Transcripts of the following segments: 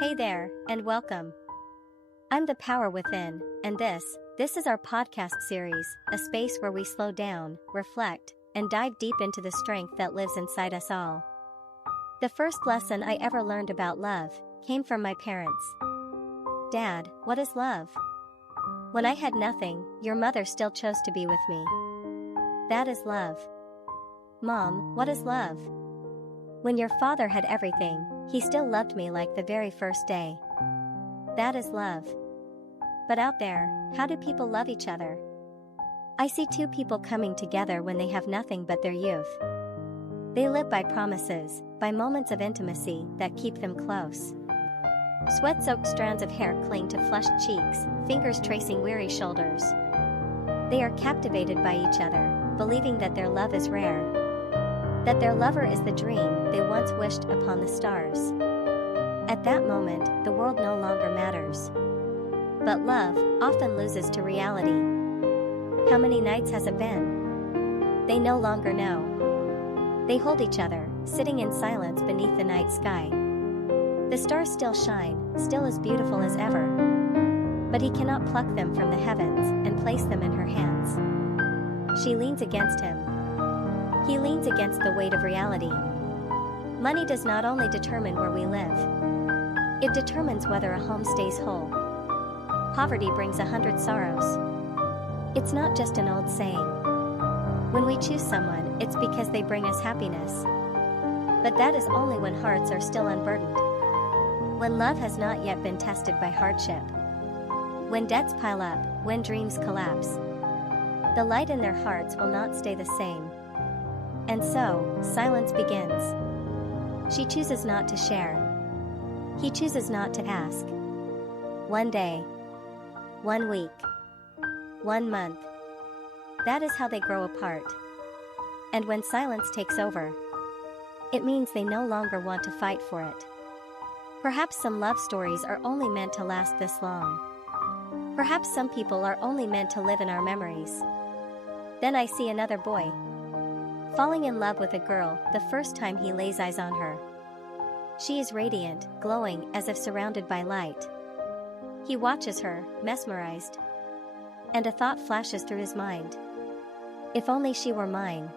Hey there, and welcome. I'm the Power Within, and this is our podcast series, a space where we slow down, reflect, and dive deep into the strength that lives inside us all. The first lesson I ever learned about love came from my parents. Dad, what is love? When I had nothing, your mother still chose to be with me. That is love. Mom, what is love? When your father had everything, he still loved me like the very first day. That is love. But out there, how do people love each other? I see two people coming together when they have nothing but their youth. They live by promises, by moments of intimacy that keep them close. Sweat-soaked strands of hair cling to flushed cheeks, fingers tracing weary shoulders. They are captivated by each other, believing that their love is rare. That their lover is the dream they once wished upon the stars. At that moment, the world no longer matters. But love often loses to reality. How many nights has it been? They no longer know. They hold each other, sitting in silence beneath the night sky. The stars still shine, still as beautiful as ever. But he cannot pluck them from the heavens and place them in her hands. She leans against him. He leans against the weight of reality. Money does not only determine where we live. It determines whether a home stays whole. Poverty brings 100 sorrows. It's not just an old saying. When we choose someone, it's because they bring us happiness. But that is only when hearts are still unburdened. When love has not yet been tested by hardship. When debts pile up, when dreams collapse. The light in their hearts will not stay the same. And so, silence begins. She chooses not to share. He chooses not to ask. One day. 1 week. 1 month. That is how they grow apart. And when silence takes over, it means they no longer want to fight for it. Perhaps some love stories are only meant to last this long. Perhaps some people are only meant to live in our memories. Then I see another boy. Falling in love with a girl the first time he lays eyes on her. She is radiant, glowing as if surrounded by light. He watches her, mesmerized. And a thought flashes through his mind. If only she were mine.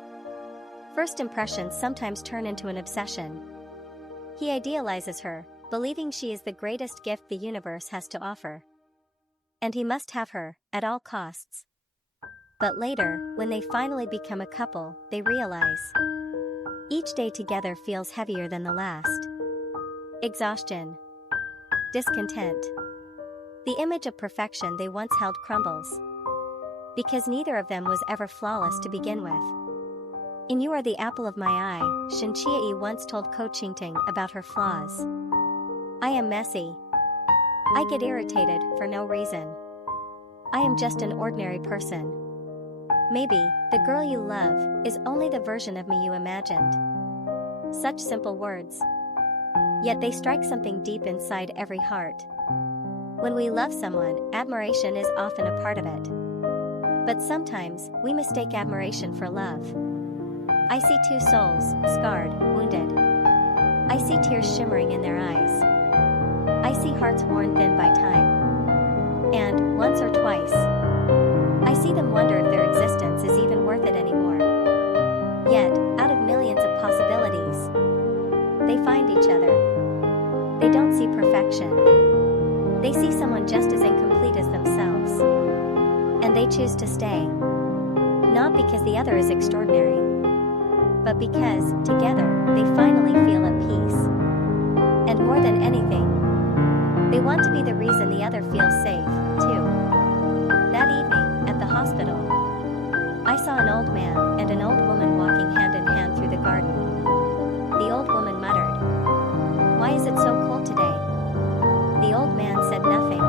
First impressions sometimes turn into an obsession. He idealizes her, believing she is the greatest gift the universe has to offer. And he must have her, at all costs. But later, when they finally become a couple, they realize each day together feels heavier than the last. Exhaustion. Discontent. The image of perfection they once held crumbles. Because neither of them was ever flawless to begin with. In You Are the Apple of My Eye, Shinchie once told Ko Qingting about her flaws. I am messy. I get irritated for no reason. I am just an ordinary person. Maybe, the girl you love is only the version of me you imagined. Such simple words. Yet they strike something deep inside every heart. When we love someone, admiration is often a part of it. But sometimes, we mistake admiration for love. I see two souls, scarred, wounded. I see tears shimmering in their eyes. I see hearts worn thin by time. And, once or twice, I see them wonder if their existence is even worth it anymore. Yet, out of millions of possibilities, they find each other. They don't see perfection. They see someone just as incomplete as themselves. And they choose to stay. Not because the other is extraordinary, but because, together, they finally feel at peace. And more than anything, they want to be the reason the other feels safe, too. That evening, at the hospital, I saw an old man and an old woman walking hand in hand through the garden. The old woman muttered, "Why is it so cold today?" The old man said nothing,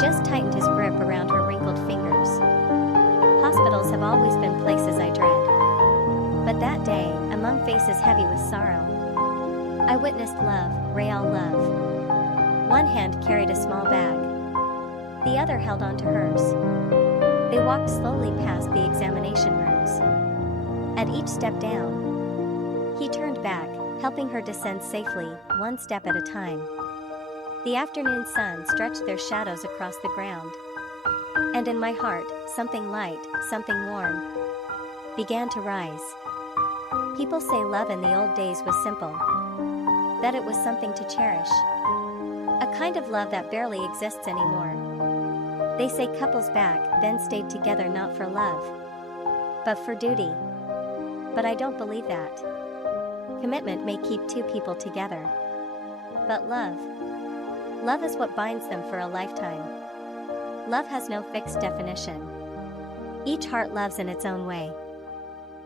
just tightened his grip around her wrinkled fingers. Hospitals have always been places I dread. But that day, among faces heavy with sorrow, I witnessed love, Reople love. One hand carried a small bag. The other held on to hers. They walked slowly past the examination rooms. At each step down, he turned back, helping her descend safely, one step at a time. The afternoon sun stretched their shadows across the ground. And in my heart, something light, something warm, began to rise. People say love in the old days was simple, that it was something to cherish. A kind of love that barely exists anymore. They say couples back then stayed together not for love, but for duty. But I don't believe that. Commitment may keep two people together. But love is what binds them for a lifetime. Love has no fixed definition. Each heart loves in its own way.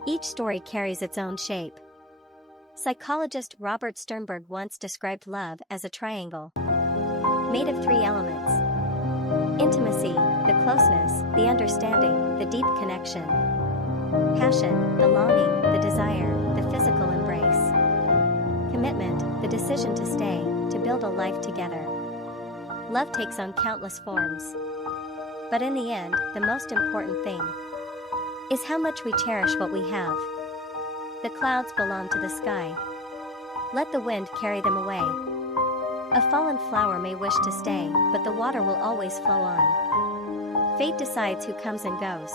Each story carries its own shape. Psychologist Robert Sternberg once described love as a triangle, made of three elements: intimacy, the closeness, the understanding, the deep connection; passion, the longing, the desire, the physical embrace; commitment, the decision to stay, to build a life together. Love takes on countless forms. But in the end, the most important thing is how much we cherish what we have. The clouds belong to the sky. Let the wind carry them away. A fallen flower may wish to stay, but the water will always flow on. Fate decides who comes and goes.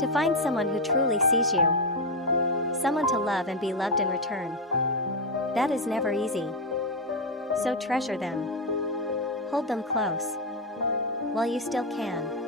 To find someone who truly sees you, someone to love and be loved in return, that is never easy. So treasure them. Hold them close while you still can.